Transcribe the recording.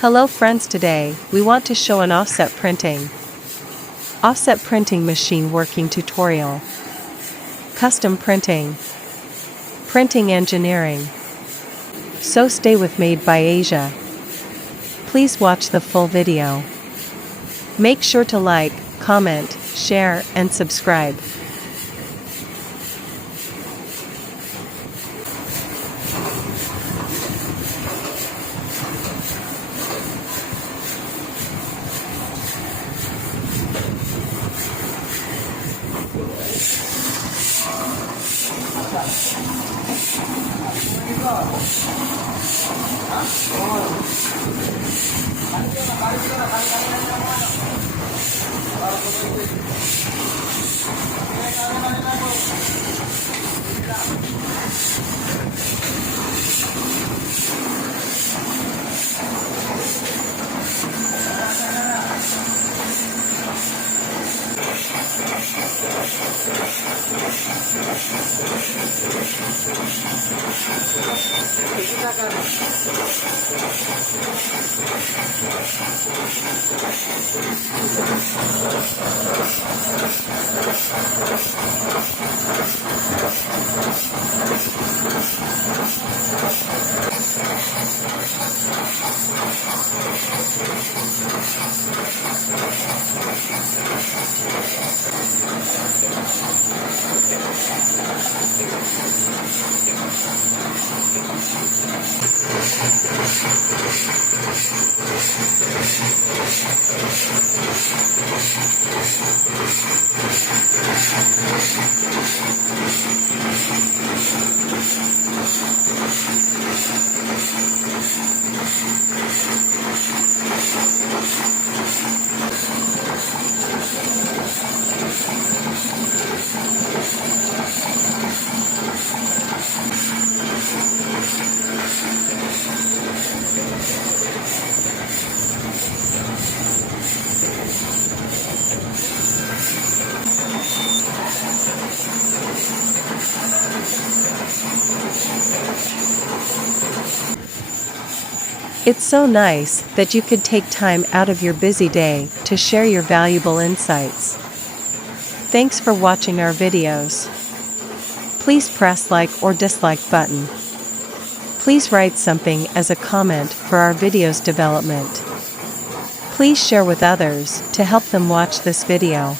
Hello friends, today we want to show an offset printing machine working tutorial. Custom printing engineering. So stay with Made by Asia. Please watch the full video. Make sure to like, comment, share and subscribe. It's so nice that you could take time out of your busy day to share your valuable insights. Thanks for watching our videos. Please press like or dislike button. Please write something as a comment for our video's development. Please share with others to help them watch this video.